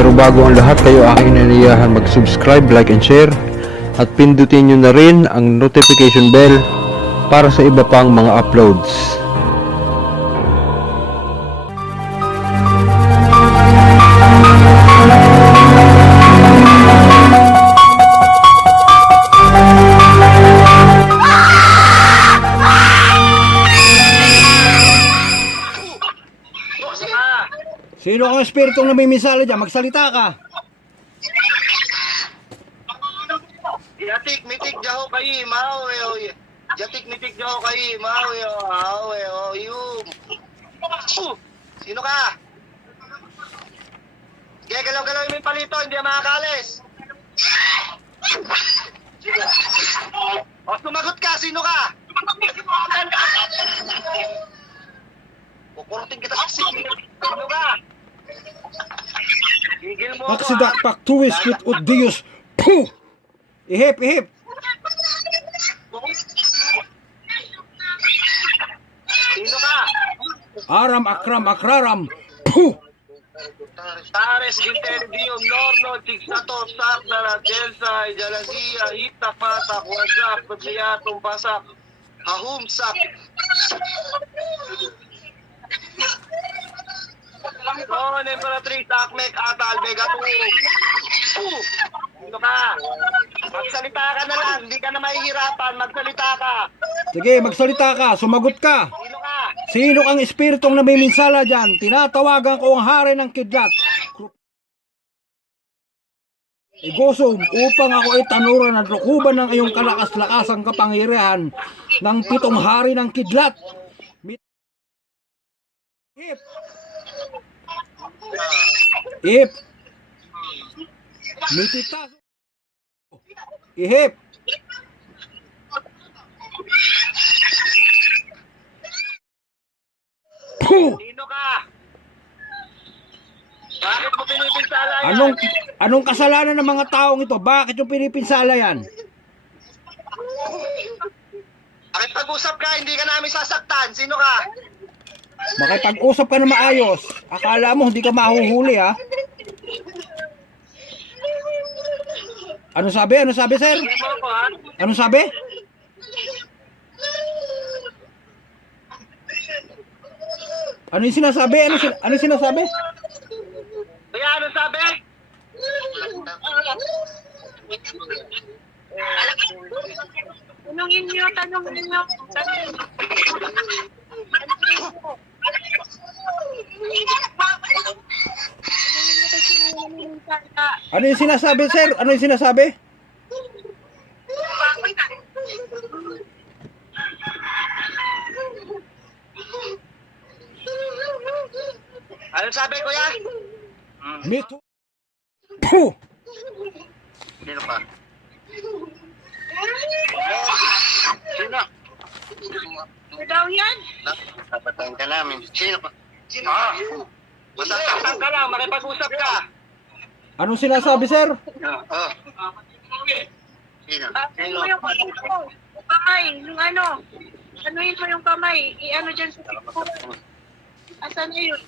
Pero bago ang lahat, kayo aking inaniyahan mag-subscribe, like and share at pindutin nyo na rin ang notification bell para sa iba pang mga uploads. Sino ang espiritong namiminsala dyan? Magsalita ka. Yatik mitik jaho kayi mau yo. Yatik mitik jaho kayi mau yo. Yum. Sino ka? Sige, galaw-galaw yung palito, hindi makakalis. O, sumagot ka, sino ka? Kukurutin kita sa sino ka? Gigil mo ako, Aksidak paktuwis kit ut Diyos. Puh! Ihip, ihip. Sino ka? Aram, akram, akraram. Puh! Tares, Ginterdium, Norno, Tigsato, Sakdara, Jelsay, Jalasia, Itak, Matak, Wajak, Pagsiyatong, Pasak, Hahumsak. Noon, Emperatriz, Akmek, Atal, Begatung. Sino ka? Magsalita ka na lang, hindi ka na mahihirapan, magsalita ka. Sige, magsalita ka. Sumagot ka. Sino ka? Sino ang espiritong namiminsala dyan? Tinatawagan ko ang hari ng kidlat. Igosom upang ako itanuran at lukuban ng iyong kalakas-lakasang kapangyarihan ng pitong hari ng kidlat. Ihip. Ihip. Mititas. Ihip. Puh! Sino ka? Bakit mo pinipinsala yan? Anong kasalanan ng mga taong ito? Bakit yung pinipinsala yan? Makipag-usap ka, hindi ka namin sasaktan. Sino ka? Makipag-usap ka na maayos. Akala mo hindi ka mahuhuli, ha? Ano sabi? Ano sabi, sir? Hindi mo ako, ha? Ano sabi? Ano yung sinasabi? Ano yung sinasabi? Kaya ano sabi? Tanungin niyo. Ano yung sinasabi, sir? Ano yung sinasabi? Ano sabi, kuya? Me too. Puh! Sino ka? Sino? Ano daw yan? Napatayin ka namin. Sino ka? Sino ka? Masasaktan ka lang, makipag-usap ka. Anong sinasabi, sir? Oh. Sino? Ano mo yung kamay? Yung ano? Anuin mo yung kamay? I-ano dyan sa tikpo. Asan na yun?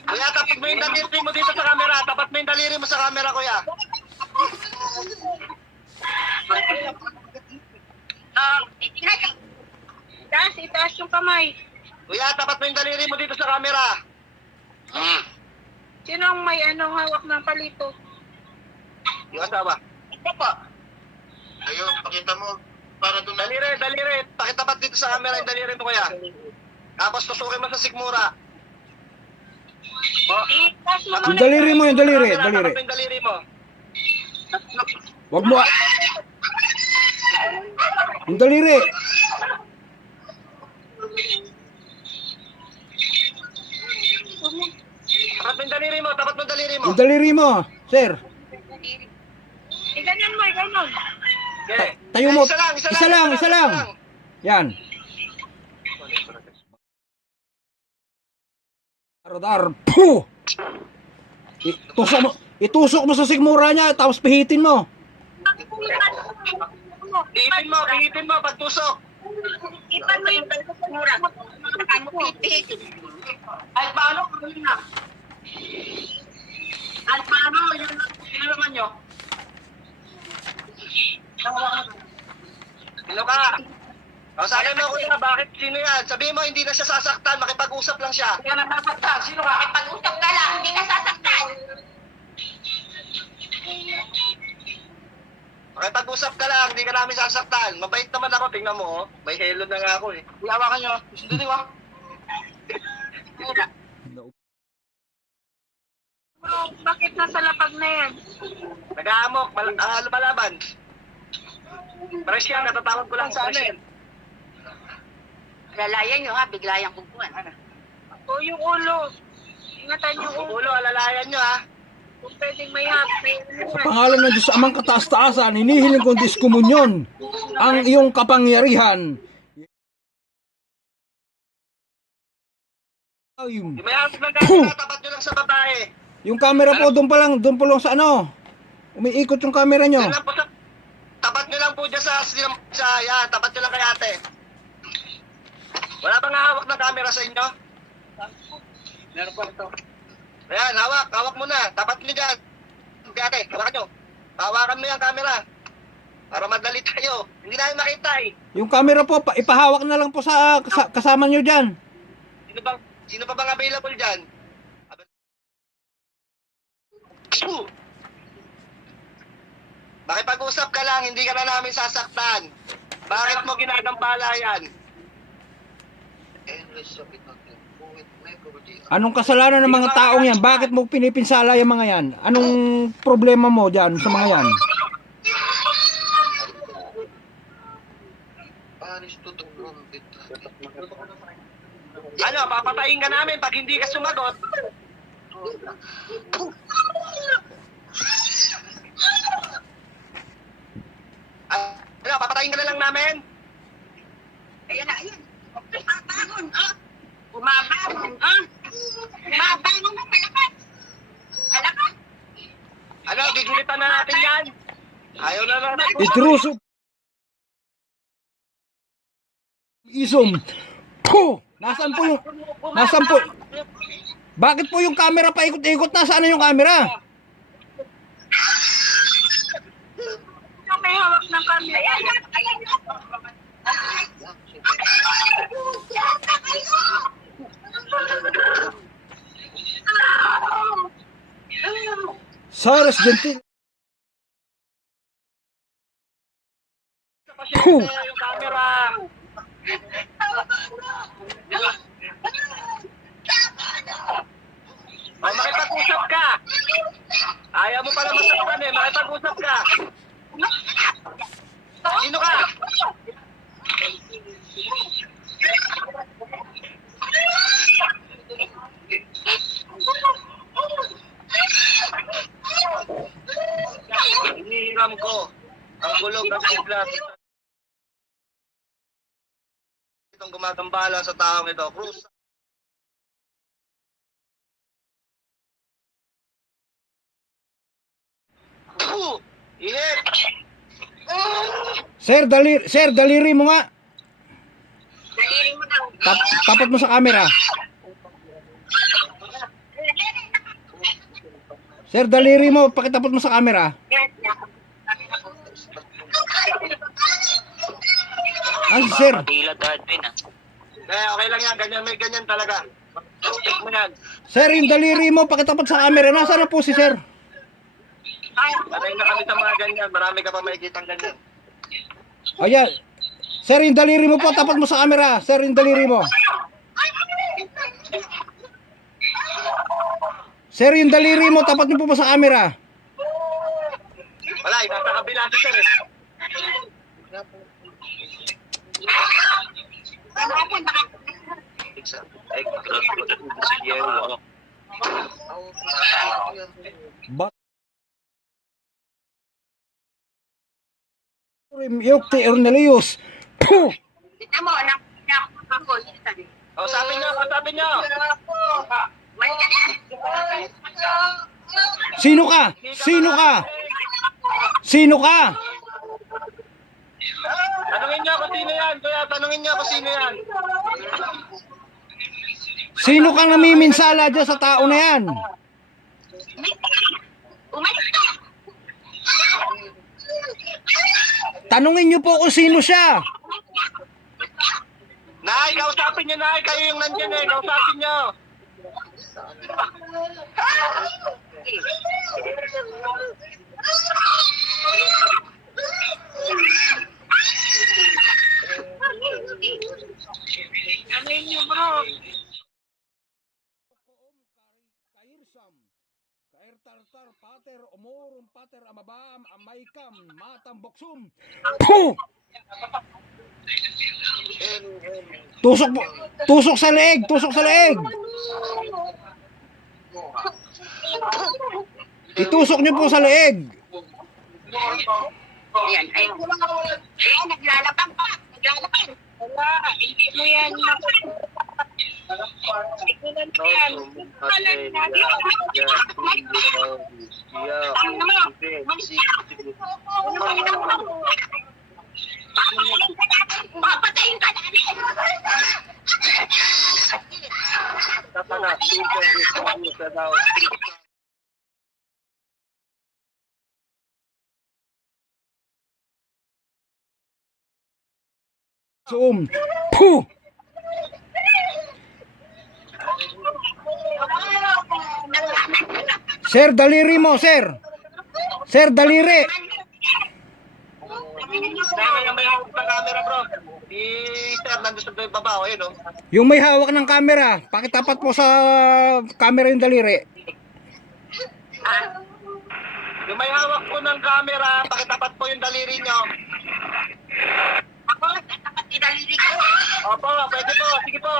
Kuya, tapat mo yung daliri mo dito sa camera. Tapat mo yung daliri mo sa camera, kuya. Itaas yung kamay. Kuya, tapat mo yung daliri mo dito sa camera. Sino ang may hawak ng palito? Yung asawa. Ito pa. Ayun, pakita mo. Para doon. Daliri. Pakitapat dito sa camera yung daliri mo, kuya. Tapos tusukin mo sa sikmura. Oh. Itaas mo Yung daliri mo, yung daliri. Tapat mo yung daliri mo. Wag mo. Yung daliri. Tapat mo yung daliri mo. Tapat mo yung daliri mo. Yung daliri mo, sir. Ganyan mo, ganyan. Okay. Tayo mo. Isa lang. Yan. Radar. Puh! Itusok mo sa sigmura niya, tapos pihitin mo. Pihitin mo, pagtusok. Ipan mo yung mura. Ay, paano? Alpano, yun naman nyo. Sino ka? O, sabi mo kuya, bakit sino yan? Sabihin mo, hindi na siya sasaktan, makipag-usap lang siya. Hindi ka nasasaktan. Sino ka? Pag-usap ka lang, hindi ka sasaktan. Makipag-usap ka lang, hindi ka namin sasaktan. Mabait naman ako, tingnan mo, oh. May hello na nga ako, eh. Iyawakan nyo, gusto di ba? Bro, bakit nasa lapag na yan? Nag-aamok, lumalaban. Pares yan, natatawag ko lang sa ano, eh. Lalayan nyo ha, bigla yung bugbuan. O yung ulo. Ingatan yung ulo. Ulo, alalayan nyo, ha. Kung pwedeng may hap, may Sa pangalan ng Diyos sa amang kataas-taasan, hinihiling kong diskomunyon ang iyong kapangyarihan. Ay, May hapos lang kayo, tapat nyo lang sa babae. yung camera po, doon pa lang sa ano. Umiikot yung camera nyo. Yan lang po tapat nyo lang po dyan yan, tapat nyo lang kay ate. Wala bang hawak ng camera sa inyo? Meron po ito. Ayan, hawak mo na. Tapat nyo dyan. Kay ate, hawakan nyo. Hawakan mo yung camera. Para madali tayo. Hindi namin makita eh. Yung camera po, ipahawak na lang po sa kasama nyo dyan. Sino pa bang available dyan? Phew! Makipag-usap ka lang, hindi ka na namin sasaktan. Bakit mo ginagampala yan? Anong kasalanan ng mga taong yan? Bakit mo pinipinsala yung mga yan? Anong problema mo dyan sa mga yan? Ano, papatayin ka namin pag hindi ka sumagot. Ano, papatayin ka na lang namin? Ayan na, ayan. Bumabangon, ah. Bumabangon, ah. Bumabangon ng malakas. Malakas. Ano, gigilitan na natin yan? Ayaw na natin. Itruso. Isom. Puh! Nasaan po? Bakit po yung camera paikot-ikot? Nasaan na yung camera? Yung may hawak ng camera. Ayan na, ayan na. Cyrus Gentil. Yung camera. O, makipag-usap ka. Ayaw mo pala masaktan eh. Makipag-usap ka. Sino ka? Hinihiram ko ang gulong ng sigla. Itong gumagambala sa taong ito. Cruz. Init! Sir, daliri mo nga. Daliri mo daw. Tapat mo sa camera. Sir, daliri mo. Pakitapat mo sa camera. Ah, sir. Eh, okay lang yan. Ganyan, may ganyan talaga. Check mo yan. Sir, yung daliri mo. Pakitapat sa camera. Nasaan na po si sir? Patay na kami sa mga ganyan. Marami ka pa makikitang ganyan. Ayan. Sir, yung daliri mo po. Tapat mo sa camera. Sir, yung daliri mo. Sir, yung daliri mo. Tapat mo po sa camera. Wala, nasa kabila si sir eh. But Yukti Ernelius. Puh! Tignan mo, anak ako. O, sabi nyo, sabi nyo. Sino ka? Sino ka? Sino ka? Tanungin nyo kung sino yan. Kuya, tanungin nyo kung sino yan. Sino kang namiminsala dyan sa tao na yan? Tanungin niyo po kung sino siya. Nay, kausapin nyo, Nay. Kayo yung nandyan eh. Kausapin nyo. Ano yun, bro? Kairsam, kair tartar, pater, omorum, pater, amabam, amaykam, matam, boksum. Puh! Tusok sa leeg, tusok sa leeg. Itusok niyo po sa leeg. Ayan, ay. Ayan, naglalaban pa. Naglalaban. Wala, hindi mo yan Ikulan mo yan. Ikulan na. Papatayin ka na. Zoom. Puh! Sir, daliri mo, sir. Sir, daliri. Nay, may hawak ng camera, bro. Si Sir, nandun sa baba. O, yun, oh. Yung may hawak ng camera, pakitapat po sa camera yung daliri. Yung may hawak po ng camera, pakitapat po yung daliri nyo. Ako, dapat idaliri ko. Opo, pwede po. Sige po.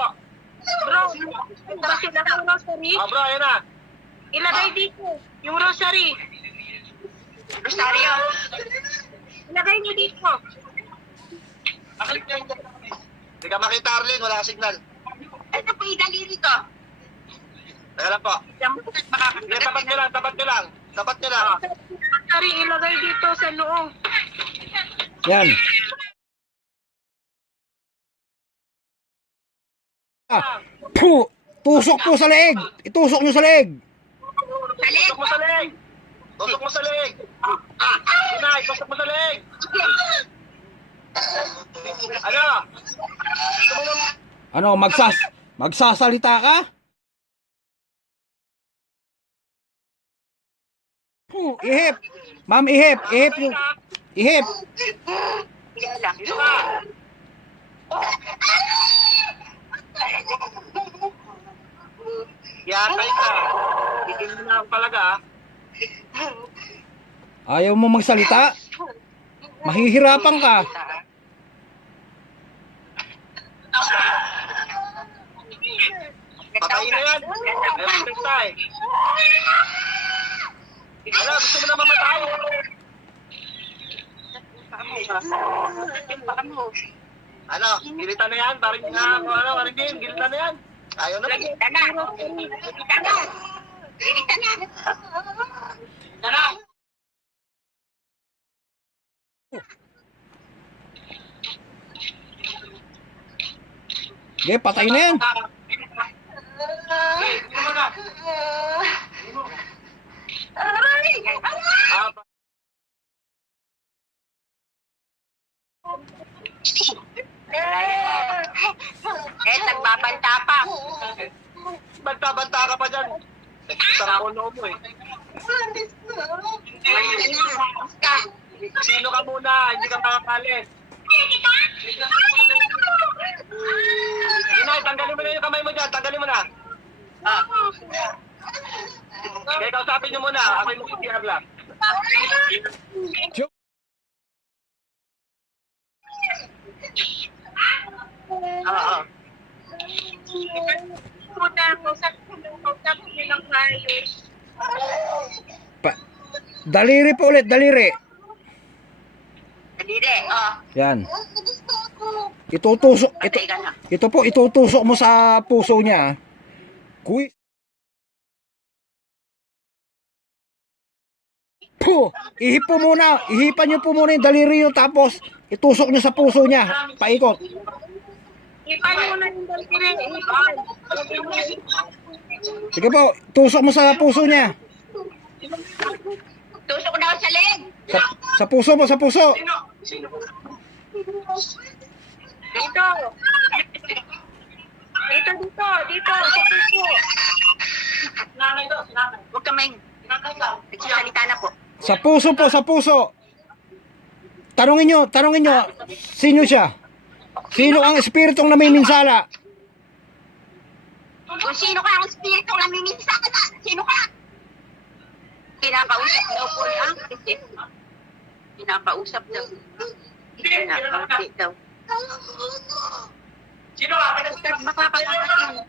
Bro, ba sila ng rosary? O, bro, ayun na. Ilagay dito. Yung rosary. Rosario. Ilagay niyo dito. Hindi ka makita, Arlene. Wala ka signal. Ano po idaliri ko? Teka lang po. Hindi, tapat nyo lang, tapat nyo lang. Tapat nyo lang. Rosary, ilagay dito sa loob. Yan. Puh! Tusok po sa leeg. Itusok nyo sa leeg. Tusok mo sa leg. Tusok mo sa leg. Inay, tusok mo sa leg. Ano? Gusto mo naman? Ano, magsasalita ka? Puh, ihip. Ma'am, ihip. Ihip yung... Ihip. Dito ka. Yatay ka. Tikin mo na ako talaga. Ayaw mo magsalita? Mahihirapan ka. Patayin na yan. Meron tayo. Ano, gusto mo na mamatay? Ano, gilitan na yan? Parang parang din, gilitan na yan. Ayaw na. Lagita na. Lagita na. Lagita na. Ano? Okay, patay na yan. Nagbabanta pa. Banta-banta ka pa dyan. Nagkisang puno mo eh. Sino ka muna? Hindi ka makakalit. Inay, tanggalin mo na yung kamay mo dyan. Tanggalin mo na. Kaya kausapin nyo muna. Ako yung mag-CPR lang. Muna, kausap nilang ayos. Daliri po ulit, daliri. Daliri. Yan. Itutusok, Patay ka na. ito po, itutusok mo sa puso niya. Kuy. Puh! Ihip po muna. Ihipan niyo po muna yung daliri niyo tapos itusok niyo sa puso niya. Paikot. Ipan mo na yung daliri. Ipan. Sige po, tusok mo sa puso niya. Tusok daw sa leg. Sa puso mo, sa puso. Sino? Dito. Dito. Sa puso. Nanay daw, si nanay. Huwag kaming. Nagsasalita na po. Sa puso po, sa puso. Tanungin nyo, sino siya? Sino ang espiritong namiminsala? Kung sino ka ang espiritu na miminsala, sino ka? Kinakausap daw po ni Angkrit. Kinakausap daw. Kinakausap daw. Sino ka? Makakapagpatin.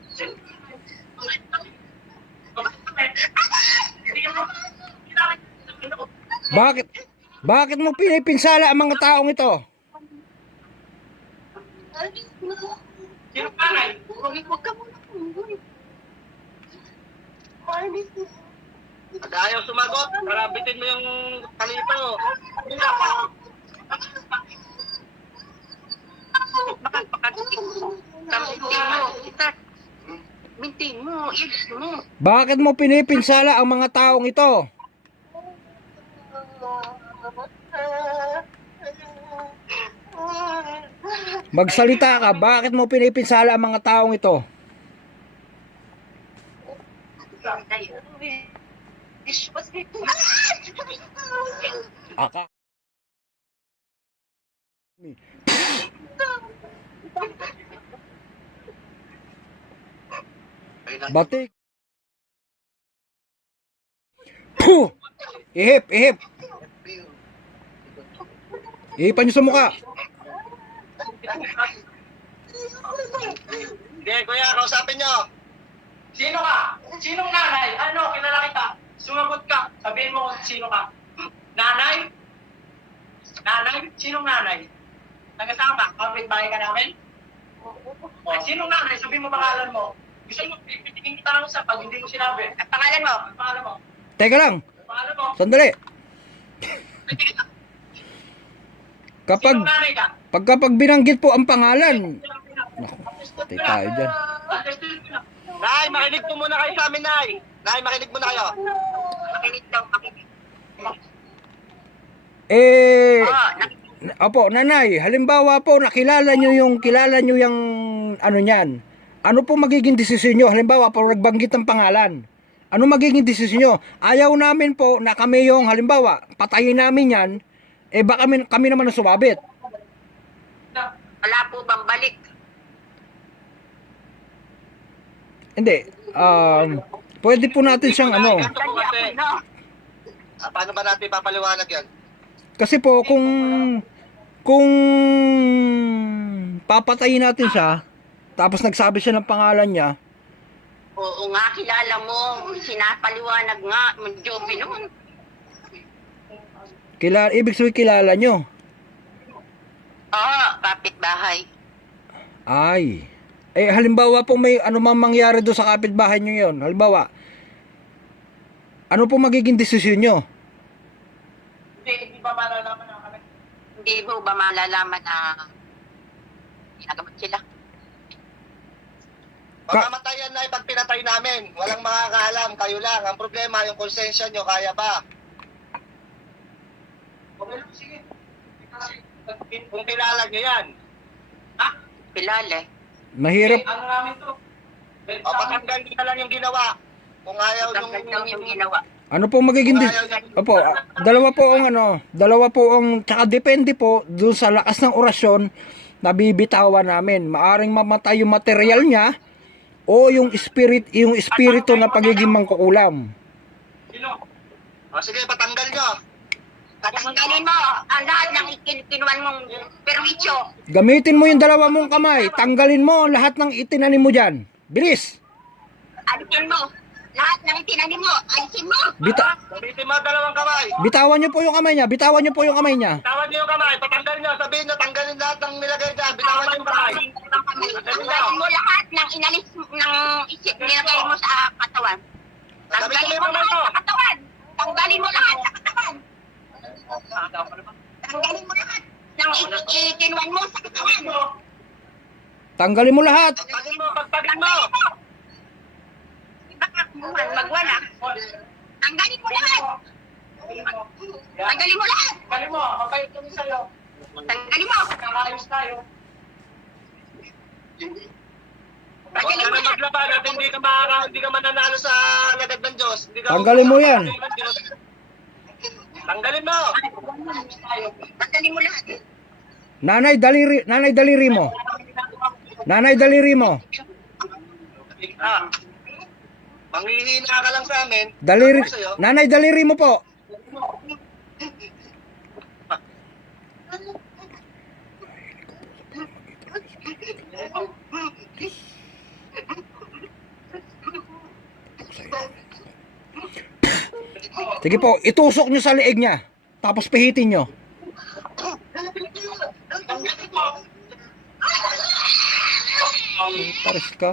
Bakit mo pinipinsala ang mga taong ito? Sino ka, Nay? Huwag ka muna. Pag ayaw sumagot, karabitin mo yung kalito. Mintin mo. Yes mo. Bakit mo pinipinsala ang mga taong ito? Magsalita ka, bakit mo pinipinsala ang mga taong ito? Aka. Batik. Puh! Ihip. Ihipan nyo sa mukha. Sige, kuya, kausapin nyo. Sino ka? Sinong nanay? Ano, kilala kita. Sumagot ka. Sabihin mo kung sino ka. Nanay? Nanay? Sinong nanay? Nagkasama? Kapit-bahay ka namin? Ay, sinong nanay? Sabihin mo pangalan mo. Gusto mo, pipitikin kita lang sa pag hindi mo sinabi. Ang pangalan mo? Ang pangalan mo? Teka lang, Ang pangalan mo? sandali. Kapag Sinong nanay ka? pag binanggit po ang pangalan, patay tayo dyan. Nay, makinig po muna kayo sa amin, Nay. Nay, makinig muna kayo. Makinig daw, makinig. Opo, nanay, halimbawa po kilala nyo yung ano niyan. Ano po magiging desisyon nyo? Halimbawa po nagbanggit ng pangalan. Ano magiging desisyon nyo? Ayaw namin po na kami yung halimbawa, patayin namin yan, baka kami naman ang sumabit. Wala po bang balik? Hindi. Pwede po natin siyang ano. Ganito po kasi. Paano ba natin papaliwanag yan? Kasi po kung papatayin natin siya, tapos nagsabi siya ng pangalan niya, Oo nga, kilala mo. Sinapaliwanag nga. Joby noon. ibig sabihin kilala nyo. Oo, kapitbahay. Ay. Halimbawa po may ano mang mangyari doon sa kapitbahay nyo yon. Halimbawa, ano po magiging desisyon nyo? Hindi ba malalaman na kami? Hindi mo ba malalaman na ginagamot sila? Pagkamatayan na pag pinatay namin. Walang makakaalam, kayo lang. Ang problema, yung konsensya nyo, kaya ba? Okay lang, sige. Kung kilala nyo yan. Kilala. Mahirap. Ano namin to? O patanggal nyo na lang yung ginawa. Kung ayaw Tanggal daw yung ginawa. Ano po magiging Opo, dalawa po ang tsaka depende po doon sa lakas ng orasyon na bibitawan namin. Maaring mamatay yung material niya o yung espiritu na pagiging mangkukulam. Sino? O sige, patanggal nyo. Tatanggalin mo ang lahat ng kinuwan mong perwisyo. Gamitin mo yung dalawa mong kamay. Tanggalin mo lahat ng itinanim mo dyan. Bilis! Alisin mo. Lahat ng itinanim mo, alisin mo. Gamitin mo dalawang kamay. Bitawan niyo po yung kamay niya. Bitawan niyo po yung kamay niya. Bitawan nyo yung kamay. Patanggal nyo. Sabihin nyo, tanggalin lahat ng nilagay dyan. Bitawan nyo yung kamay. Tanggalin mo lahat ng inalis ng isip nilagay mo sa katawan. Tanggalin mo lahat sa katawan. Tanggalin mo lahat sa katawan. Tanggalin mo lahat ng ikinuwan mo sa katawan. Tanggalin mo lahat. Pagpagin mo, pagpagin mo. Baka magwala. Tanggalin mo lahat. Tanggalin mo lahat. Galing mo, mabait kami sa'yo. Tanggalin mo. Nakayos tayo. Huwag ka na maglaban at hindi ka mananalo sa lagad ng Diyos. Hindi ka Tanggalin mo yan. Tanggalin mo. Tanggalin mo lahat. Nanay, daliri mo. Nanay, daliri mo. Ah. Manghihina ka lang sa amin. Daliri, Ako sa'yo. nanay, daliri mo po. Sige po, itusok nyo sa leeg niya. Tapos pihitin nyo. Pares ka.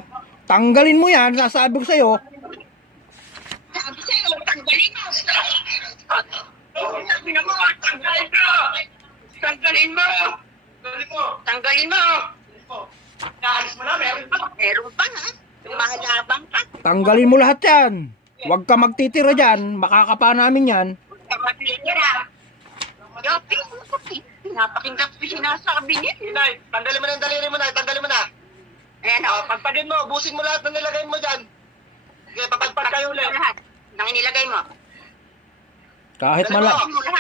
Tanggalin mo yan, nasabi ko sa'yo. Sabi sa'yo, tanggalin mo. Sabi na mo, tanggalin mo. Tanggalin mo. Tanggalin mo. Naalis mo na, meron pa. Meron pa ha? Malabang ka. Tanggalin mo lahat yan. Huwag ka magtitira dyan. Makakapa namin yan. Kamatitira. Yopi, napakinggan ko sinasabi niya. Inay, tanggalin mo na yung daliri mo na. Tanggalin mo na. Ayan o. Pagpagin mo, ubusin mo lahat ng nilagay mo dyan. Sige, papagpag kayo ulit. Lahat ng inilagay mo.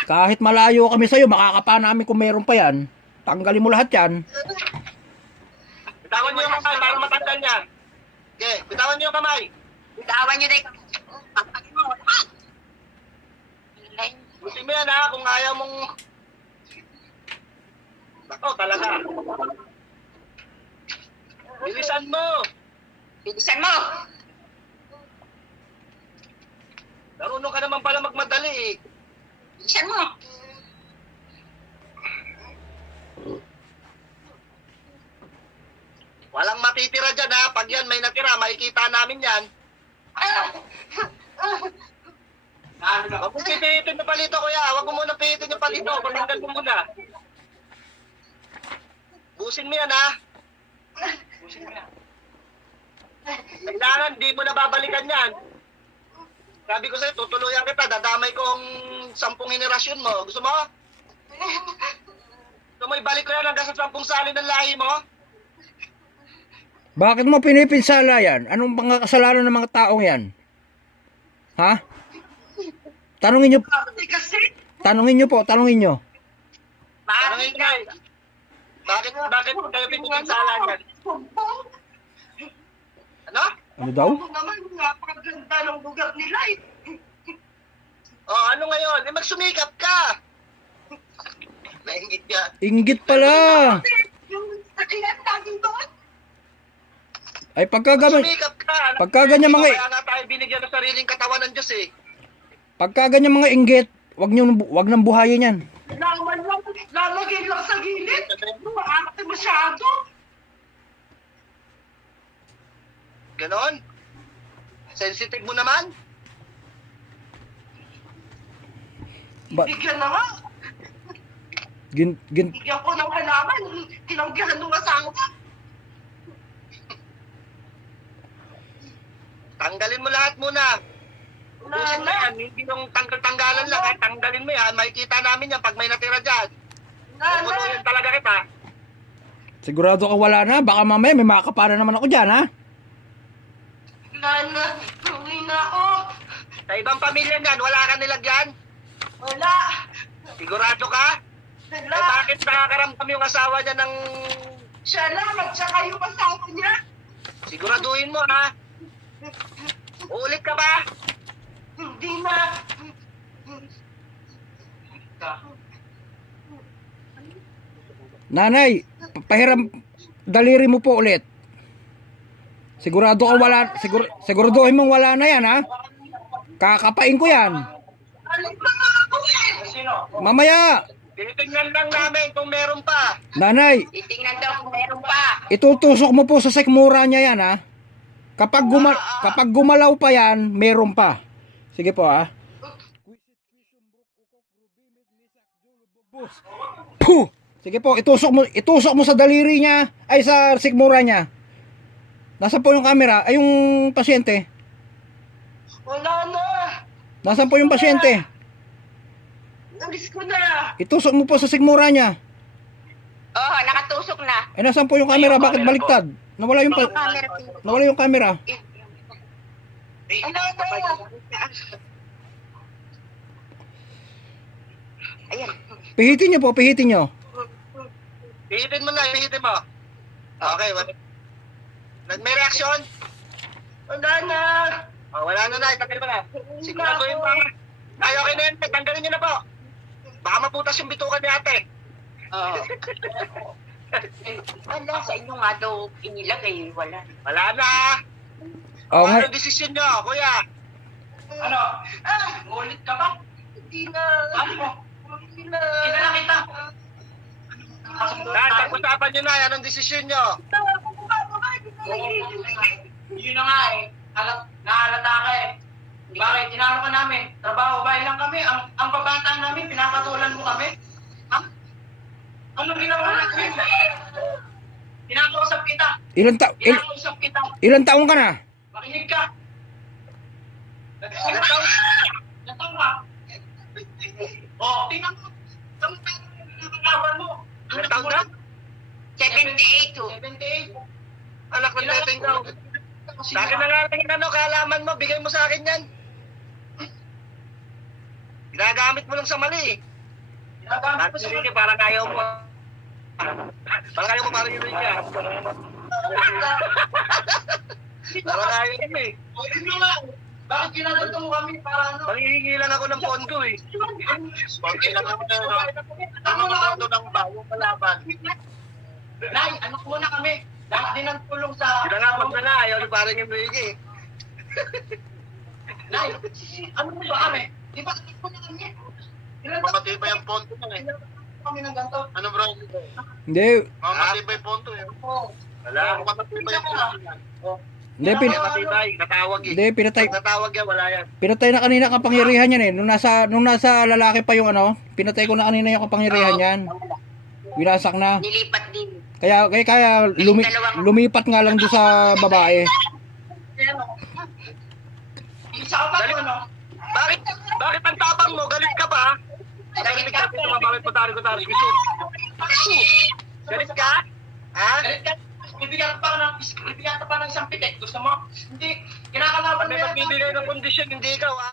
Kahit malayo kami sa'yo, makakapa namin kung meron pa yan. Tanggalin mo lahat yan. Bitawan niyo yung kamay para matanggal niya. Sige, bitawan niyo yung kamay. Bitawan niyo na ikaw. Pagpagin mo lahat. Buti mo yan ha, kung ayaw mong... Ako talaga. Bilisan mo. Bilisan mo. Marunong ka naman pala magmadali eh. Bilisan mo. Walang matitira dyan ha. Pag yan may natira, makikita namin yan. Huwag mo pipihitin yung palito, kuya. Huwag mo muna pihitin yung palito. Pagtanggal mo muna. Busin mo yan, ha? Kailangan, di mo na babalikan yan. Sabi ko sa'yo, tutuluyan kita. Dadamay ko ang 10 henerasyon mo. Gusto mo? Gusto mo ibalik ko yan hanggang sa 10 sali ng lahi mo? Bakit mo pinipinsala yan? Anong mga kasalanan ng mga taong yan? Ha? Tanungin nyo. Tanungin nyo po, tanungin nyo. Tanungin ka. Bakit kayo pinipinsala yan? Ano? Ano daw? Naman, napakaganda ng lugar nila eh. Oh, ano ngayon? Eh, magsumikap ka! Naingit ka. Inggit pala. Yung sakilan natin doon. Ay pagka Magsumikap ka! ganyan mga Kaya nga tayo binigyan ng sariling katawan ng Diyos eh. pagka ganyan mga inggit, wag nang buhayin yan. Lalagay lang sa gilid. Maangat masyado. Ganon? Sensitive mo naman? Bigyan na nga. Bigyan ko ng halaman. Tinanggihan ng asawa. Tanggalin mo lahat muna. Ubusin mo yan. Hindi yung tanggal-tanggalan lang. Tanggalin mo yan. Makikita namin yan pag may natira dyan. Pupuluyan talaga kita. Sigurado ka wala na, baka mamaya may makakapara naman ako dyan, ha? Nana, uwi na ako. Sa ibang pamilya niyan, wala ka nilagyan? Wala. Sigurado ka? Eh bakit nakakaramdam yung asawa niya ng... Siya lang at saka yung asawa niya. Siguraduhin mo ha? Ulit ka ba? Hindi na. Nanay, pahiram daliri mo po ulit. Sigurado ka wala, siguraduhin mong wala na yan, ha? Kakapain ko yan. Sino? Mamaya, Tinitingnan lang namin kung meron pa. nanay, Titingnan daw kung meron pa. itutusok mo po sa sikmura niya yan, ha? Kapag gumalaw pa yan, meron pa. Sige po, ha? Puh! Sige po, itusok mo sa daliri niya, ay sa sikmura niya. Nasaan po yung camera? Ay, yung pasyente. Wala na. Nasaan po yung pasyente? Nabis ko na. Itusok mo po sa sikmura niya. Oo, nakatusok na. Ay, nasaan po yung camera? Bakit baliktad? Nawala yung Camera. nawala yung camera. Ano? Ayan. Pihitin niyo po, pihitin niyo. Pihitin mo na, pihitin mo. Okay, wala. May reaksyon? Wala na. Oh, wala na na, itanggalin mo na. Siguraduhin pa. Ay, okay na yan, tanggalin niyo na po. Baka maputas yung bitukan ni ate. Oo. Wala, sa inyo nga daw inilagay. Wala. Wala na. Oh, Ano desisyon nyo, kuya? Ano? Ulit ka ba? Hindi na. Ano? Kilala kita. Dahil pag-usapan nyo na, anong desisyon nyo? Yun na nga eh. Nahalata ka eh. Bakit? Tinaro ka namin. Trabaho ba lang kami? Ang babata namin, pinapatulan mo kami? Ha? Anong ginawa natin? Pinakausap kita. Pinakausap kita. Ilan taong ka na? Makinig ka. Ilang taon ka? Oh, tingnan mo. Nakakawan mo. Ilang taon na? 78 to. 78. Anak ng teteng daw. Sa akin na nga lang yung ano, kaalaman mo, bigay mo sa akin yan. Ginagamit mo lang sa mali. Ginagamit mo sa Parang parang ayaw mo. Parang ayaw mo, parang yun niya. Parang ayaw mo eh. Ano nga? Bakit ginaganto mo kami para ano? Panghihingi lang ako ng pondo eh. Bakit lang ako na pondo ng bawang malaban. Nay, ano ko na kami? Lahat din ang tulong sa... Ginangapag na nga, ayaw ni parang yung Ricky. Nay, ano ba kami? Di ba ano ko na kami? Mamatibay ang pondo na eh. Kami ng ganito. Ano bro? Hindi, Mamatibay pondo eh. Oo. Wala, mamatibay ang pondo yan. hindi, Mamatibay, natawag eh. hindi, pinatay, Pag natawag yan, wala yan. pinatay na kanina kapangyarihan yan eh. Nung nasa lalaki pa yung ano, pinatay ko na kanina yung kapangyarihan yan. Winasak na. Nilipat din. Kaya lumipat nga lang doon sa babae. Isa ka pa ano? Bakit ang tapang mo? Galit ka ba? Galit ka pa mga bakit patari-kutari gusto. Galit ka? Ha? Galit ka? Bibigyan ka pa ng isang pitik. Gusto mo? Hindi. Kinakalaban mo May yan. magbibigay ng kondisyon, hindi ikaw ha?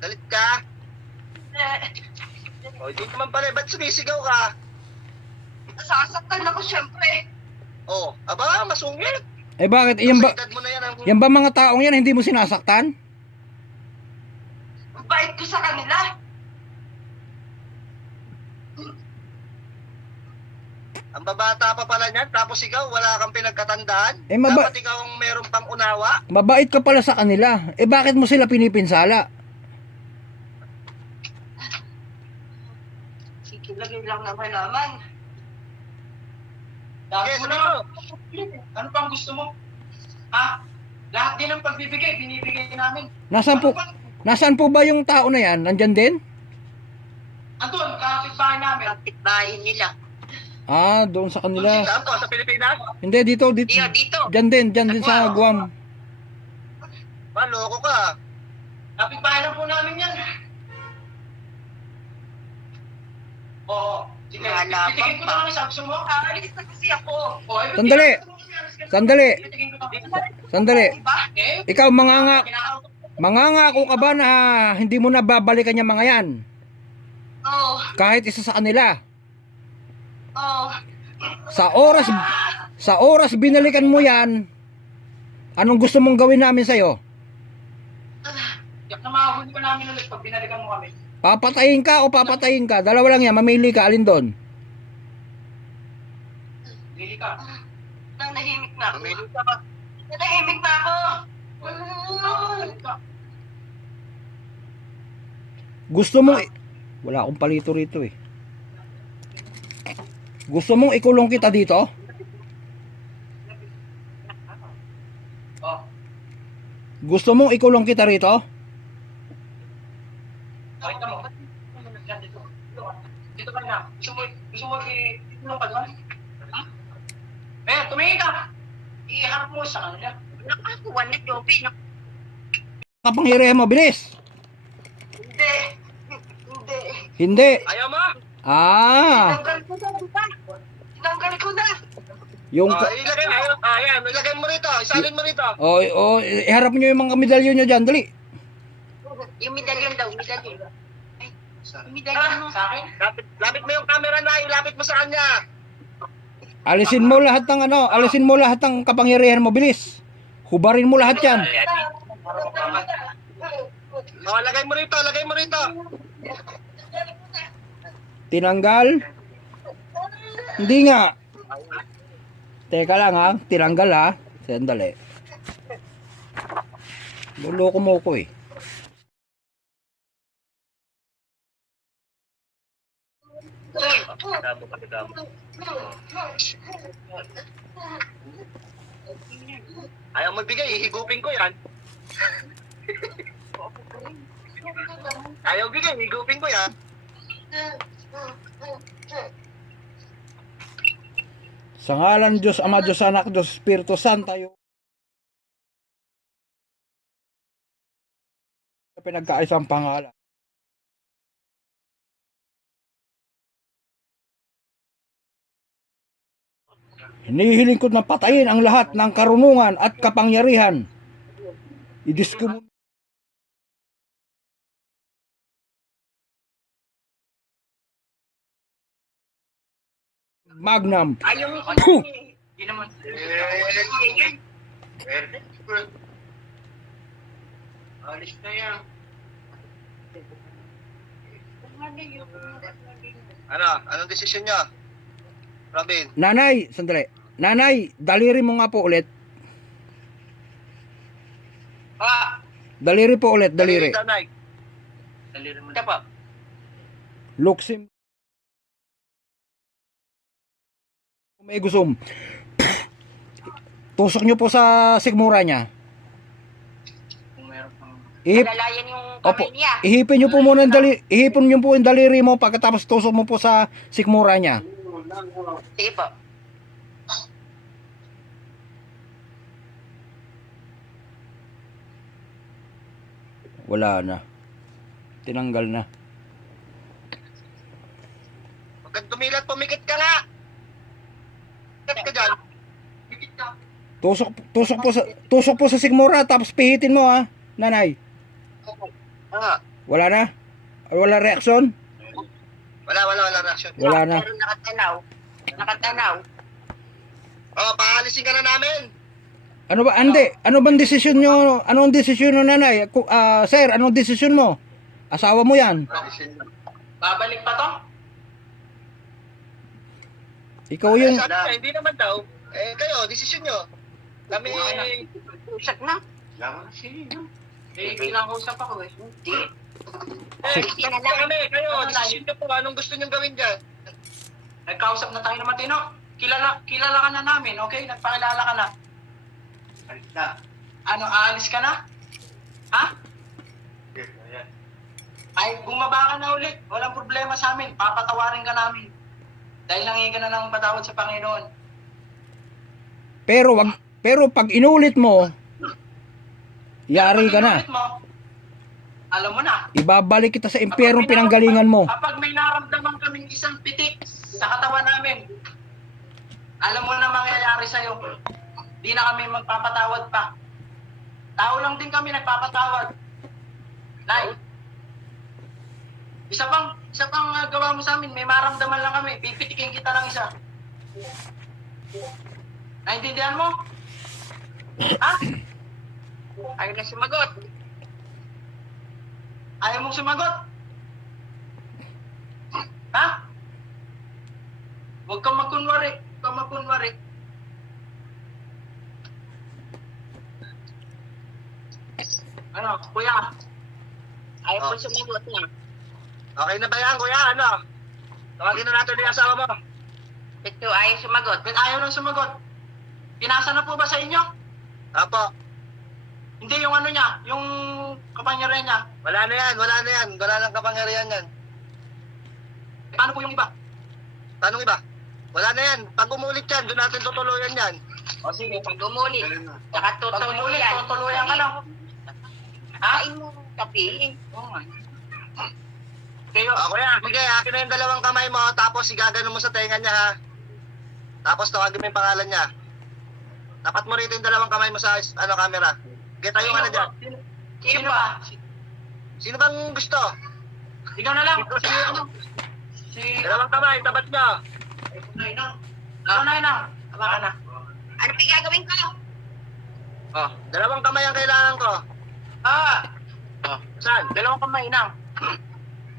Galit ka? O, hindi naman pala. Ba't sumisigaw ka? Sasaktan ako syempre. O, aba, masungit. Eh bakit? Yan ba, Sa edad mo na yan ang... yan ba mga taong yan hindi mo sinasaktan? Ang bait ko sa kanila. Ang babata pa pala niyan, tapos ikaw, wala kang pinagkatandaan? Eh, Dapat ikaw ang merong pang unawa? Mabait ka pala sa kanila. Eh bakit mo sila pinipinsala? Sige, lagay lang naman. Dami Yes, mo ano? na. Ano pang gusto mo? Ha? Lahat din ng pagbibigay, binibigay namin. Nasaan po ba yung tao na yan? Nandyan din? Andun, kapitbahay namin. Kapitbahay nila. Ah, doon sa kanila. Saan po? Sa Pilipinas? Hindi, dito. Dito. Dyan din sa Guam. Loko ka. Kapitbahay lang po namin yan. Oo. Sige, Wala titigin ko pa. na kami sa gusto mo. Aalis na kasi ako. Oo, eh, Sandali. Sandali. titigin ko na. Sandali. Diba? Eh, Ikaw, kinakausap. mangangako ka ba na hindi mo na babalikan yung mga yan? Oo. Kahit isa sa kanila. Oo. Sa oras binalikan mo yan, anong gusto mong gawin namin sa'yo? Yak na makahuli ka namin ulit pag binalikan mo kami. Papatayin ka o papatayin ka? Dalawa lang yan, mamili ka, alin doon? Lili ka. Nahimik na ako. Mamili ka ba? Nahimik na ako. Gusto mo wala akong palito rito eh. Gusto mong ikulong kita dito? Oh. Gusto mong ikulong kita rito? Pakita mo. Dito ka na. Gusto mo i-tulong ka doon? Ha? Eh, tumingin ka. Iharap mo sa kanila. Nakakuha na Joby. Kapangyarihan mo, bilis! Hindi. Hindi. Ayaw mo? Ah, Tanggal ko na, diba? Tanggal ko na. yung... Ilagay mo. Ayan, ilagay mo rito. Isalin mo rito. Iharap nyo yung mga medalyon nyo dyan, dali. Yung medalyon daw, medalyon. Ay, yung medalyon mo. Sa akin? Lapit mo yung camera na, ilapit mo sa kanya. Alisin mo lahat ng alisin mo lahat ng kapangyarihan mo, bilis. Hubarin mo lahat yan. Lagay mo rito, lagay mo rito. Tinanggal? Hindi nga. Teka lang ha, tinanggal ha. Sandali. Luloko mo ko eh. Ayaw mo bigay, higupin ko yan. Ayaw bigay, higupin ko yan. Sa ngalan Diyos Ama, Diyos Anak, Diyos Espiritu Santo, yung pinagkaisang pangalan. Hinihiling ko na patayin ang lahat ng karunungan at kapangyarihan. Idiskumun Magnum. Ayaw mo ko Puh! Hindi naman. Alis na yan. Anong desisyon nyo? Robin. Nanay, sandali. Nanay, daliri mo nga po ulit. Daliri po ulit, daliri. Danay. Daliri mo na pa. Luksim. May gusum. Tusok nyo po sa sigmura niya. Kung meron pang... Lalayan yung Opo. kamay niya. Ihipin nyo po muna yung ihipin nyo po yung daliri mo pagkatapos tusok mo po sa sikmura niya. Sige po. Wala na. Tinanggal na. Huwag kang dumilat, pumikit ka nga. Pumikit ka dyan. Tusok po sa sigmura tapos pihitin mo ha, nanay. Wala na? Wala reaksyon? Wala reaction. Wala na. Pero nakatanaw. Nakatanaw. Paalisin ka na namin. Ano ba? Ande, ano bang desisyon nyo? Ano ang desisyon nyo, nanay? Sir, anong desisyon mo? Asawa mo yan. Babalik pa to? Ikaw yung... Hindi naman daw. Kayo, desisyon nyo. Kami... Usak na. Kinakausap ako eh. Hindi. Kami, kayo, desisyon nyo po. Anong gusto nyo gawin dyan? Nagkausap na tayo ng matino. Kilala ka na namin, okay? Nagpakilala ka na. Ano, aalis ka na? Ha? Ay, bumaba ka na ulit. Walang problema sa amin. Papatawarin ka namin. Dahil nangingi ka na ng patawad sa Panginoon. Pero pag inulit mo, yari ka na. Pag inulit mo, alam mo na. Ibabalik kita sa impyerong pinanggalingan mo. Kapag may naramdaman kaming isang pitik sa katawan namin, alam mo na mangyayari sa'yo. Di na kami magpapatawad pa. Tao lang din kami nagpapatawad. Nay, isa pang gawa mo sa amin, may maramdaman lang kami, pipitikin kita ng isa. Naintindihan mo? Ha? Ayaw na sumagot. Ayaw mong sumagot? Ha? Huwag kang magkunwari. Huwag kang magkunwari. Ano, kuya? Ayaw po sumagot na. Okay na ba yan, kuya? Ano? Tawagin na natin yung asawa mo. Ito, ayaw sumagot. Ba't ayaw nang sumagot? Pinasa na po ba sa inyo? Apo. Hindi yung ano niya, yung kapangyarihan niya. Wala na yan. Wala nang kapangyarihan yan. Paano po yung iba? Tanong iba? Wala na yan. Pag umulit yan, doon natin tutuluyan yan. O sige, Pag umulit, saka pag umulit, tutuluyan. tutuluyan ka lang. Kain mo kape. Oo nga. Kayo, O kuya, sige, akin na yung dalawang kamay mo, tapos igagano mo sa tenga niya ha. Tapos tawagin mo yung pangalan niya. Tapat mo rito yung dalawang kamay mo sa camera. Sige, tayo ka na dyan. Sino ba? Sino bang gusto? Ikaw na lang. Si... Dalawang kamay, tapat nyo. Ikaw na yun. Tama ka na. Ano pa gagawin ko? Oh, dalawang kamay ang kailangan ko. Saan? Dalawang kamay na.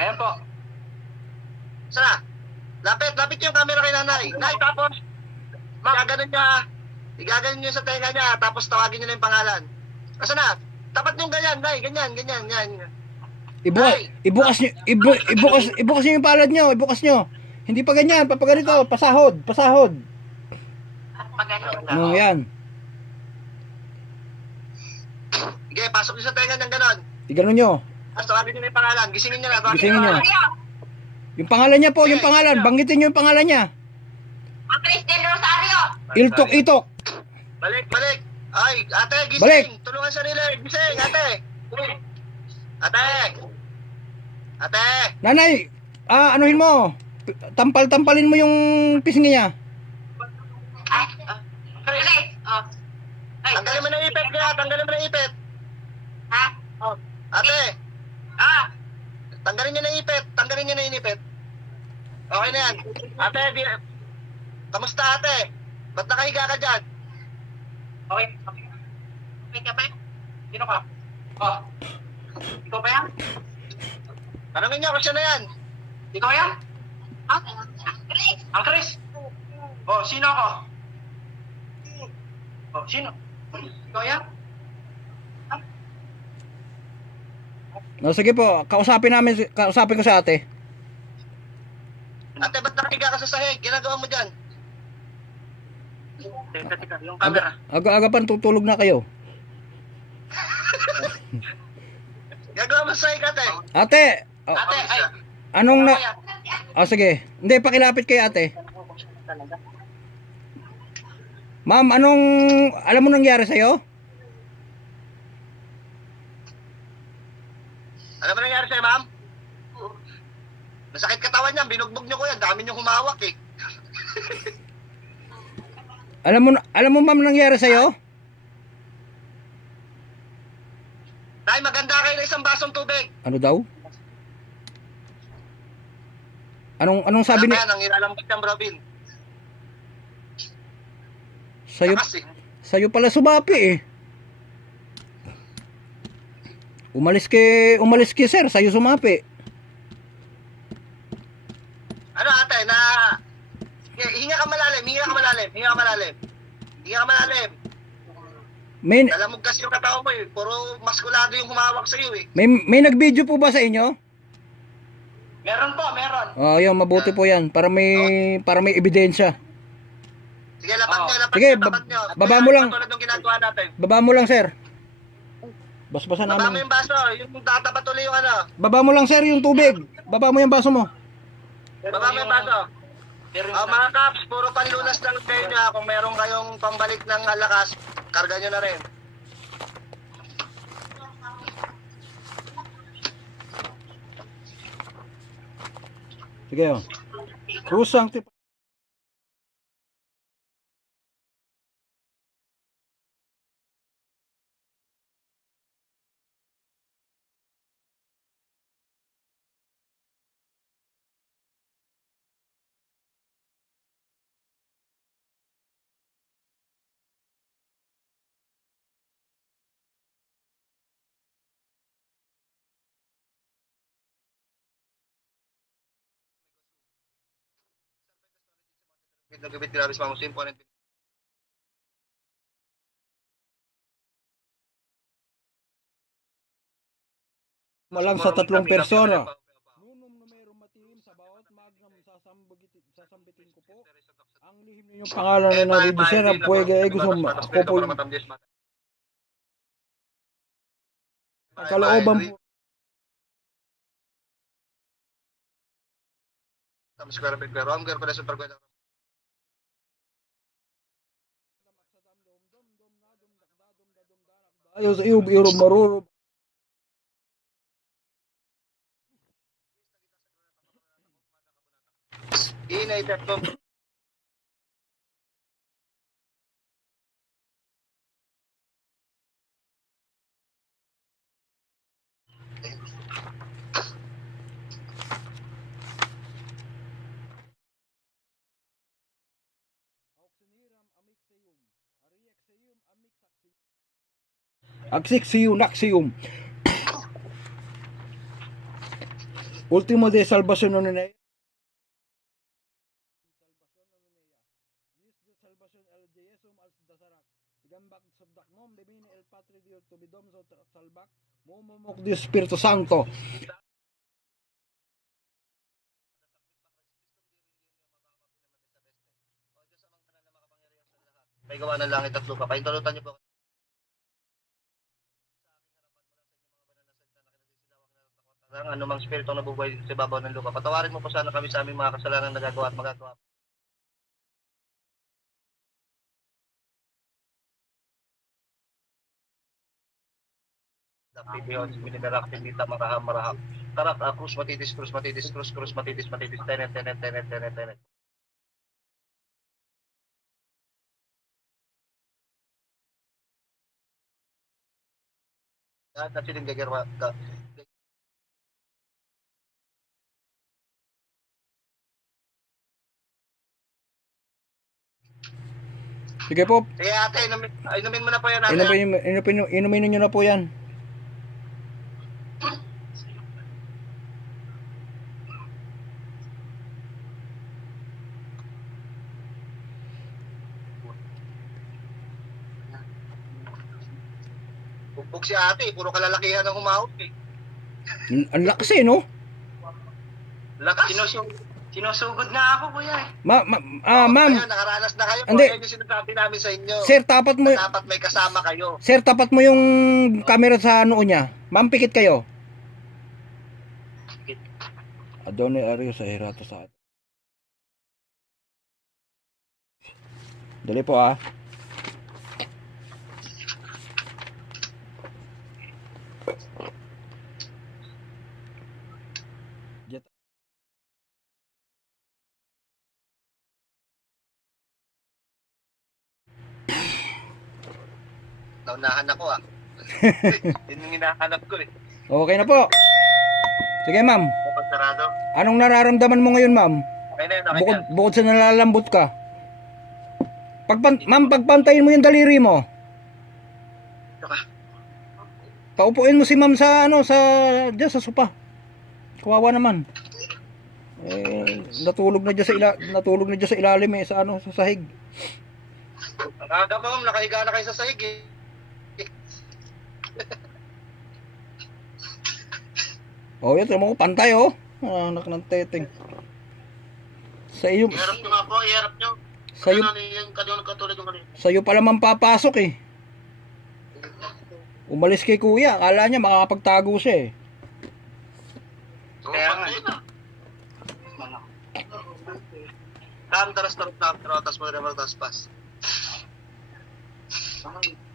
Ayan po. Saan? Lapit yung camera kay nanay. Nay, tapos, igaganon niya ha. Igaganon niyo sa tenga niya, tapos tawagin niyo na yung pangalan. Asa na? Tapat yung ganyan, nay, ganyan. Ibukas niyo yung palad niyo, ibukas niyo. Hindi pa ganyan, papaganito, pasahod. Pagano. Yan. Sige, pasok niyo sa tenga ng ganon. Iganon niyo. Tapos tawagin niyo na yung pangalan. Gisingin niyo na. Gisingin niyo. Yung pangalan niya po, yung pangalan. Banggitin niyo yung pangalan niya. Ang Cristel Rosario. Itok. Balik. Ay, ate, gising. Balik. Tulungan sarili. Gising, ate. Ate. Nanay, anuhin mo. Tampalin mo yung pisngi niya. Ay, Chris. Oh. Ay, Tanggalin mo na ipit kaya. Tanggalin mo na ipit. ha? Ate. Tanggalin niyo na ipit. Tanggalin niyo na yung ipit. Okay na yan. Ate, kamusta ate? Ba't nakahiga ka dyan? Okay. May ka ba? Sino ka? Ikaw ba yan? Tanungin niyo kung siya na yan. Ikaw yan? Okay. Chris. Ang Chris? Sino ako? Sino? Ikaw yan? No, sige po, kausapin ko sa ate. Ate, ba't nakahiga ka sa sahig? Ginagawa mo dyan? Teka, yung camera. Aga-aga pa tutulog na kayo. Gagawa mo sa sahig, ate. Ate, Ate, ay. anong na... Ako yan. Sige. Hindi, pakilapit kay ate. Ma'am, alam mo nangyari sa'yo? Alam mo nangyari sa'yo, ma'am? Nasakit katawan niyan, binugbog niyo ko yan. Dami niyo humawak eh. Alam mo ma'am nangyari sa'yo? Tay, maganda kayo na isang basong tubig. Ano daw? Anong sabi ni... Yan, ang ilalambot ng Robin. Sa'yo, Lakas eh. sa'yo pala sumapi eh. Umalis ke sir, sa'yo sumapi. Ano ate, hinga ka malalim. May Dalamog kasi yung katawan mo eh. Puro maskulado yung humawak sa'yo eh. may nag-video po ba sa inyo? Meron po, meron. Yun, mabuti po 'yan para may ebidensya. Sige, lapat Oo. nyo, lapat Sige, nyo, lapat nyo. baba mo lang. Tulad ng ginagawa natin. Baba mo lang sir. Basbasan Baba mo namin. yung baso, yung tatapat ulit yung ano. Baba mo lang sir yung tubig. Baba mo yung baso mo. Baba mo yung baso. Pero Mga caps, puro panlunas lang kayo niya. Kung meron kayong pambalik ng lakas, karga nyo na rin. Sige oh. Krusang tip. Nagabit grabe sa mga simple. Malang sa 3 persona. Nunum numero matiim sa bawat magnum sasambitin ko po. Ang lihim ninyong pangalan na naridusera puwede ay gusto ako po yung kalooban po. Tapos square feet pero ang garo sa pergola. Ayaw sa iyo, biro maruro. i-set mo. Axixium naxium. Ultimo de salvación no ne. Salvación el Jesum al dasarak. Igambak sabdak nom bebini el Patri Dios to bidom so salbak. Momomok di Espiritu Santo. May gawa ng langit at lupa. Paintulutan niyo po. Ang anumang spirito na nabubuhay sa ibabaw ng lupa. Patawarin mo po sana kami sa aming mga kasalanan na nagagawa at magagawa. Pipiyon, minimerak, pinita, maraham, maraham. Tarak, krus, matitis, krus, matitis, krus, krus, matitis, matitis, tenet, tenet, tenet, tenet, tenet. At siling gagarwa ka. Sige po. Sige ate, inumin mo na po yan ate. Inumin niyo na po yan. Bugbog si ate, puro kalalakihan ang humahok eh. Ang lakas eh, no? Lakas. Sinusugod na ako, kuya eh. Ma'am. Ayun, nakaranas na kayo. Hindi. Ayun yung sinasabi namin sa inyo. Sir, tapat mo. Dapat may kasama kayo. Sir, tapat mo yung camera sa noo niya. Ma'am, pikit kayo. Adonai Ario sa hirato sa atin. Dali po ah. Naunahan ako ah. Yun yung hinahanap ko eh. Okay na po. Sige ma'am. Kapag sarado. Anong nararamdaman mo ngayon ma'am? Okay na yun, okay na. Bukod sa nalalambot ka. Ma'am, pagpantayin mo yung daliri mo. Ito ka. Paupuin mo si ma'am sa diyan sa sopa. Kawawa naman. Natulog na diyan sa ilalim eh sa sahig. Ang aga pa ma'am, nakahiga na kayo sa sahig eh. Oh, yan mo pantay oh. Anak ng teteng. Sa iyo. Iharap nyo nga po, iharap nyo. Sa iyo. Yung katulad yung kanina. Sa iyo pala man papasok eh. Umalis kay kuya, akala niya makakapagtago siya eh. Kaya nga. Taras, taras, taras, taras, taras, taras, taras, taras, taras,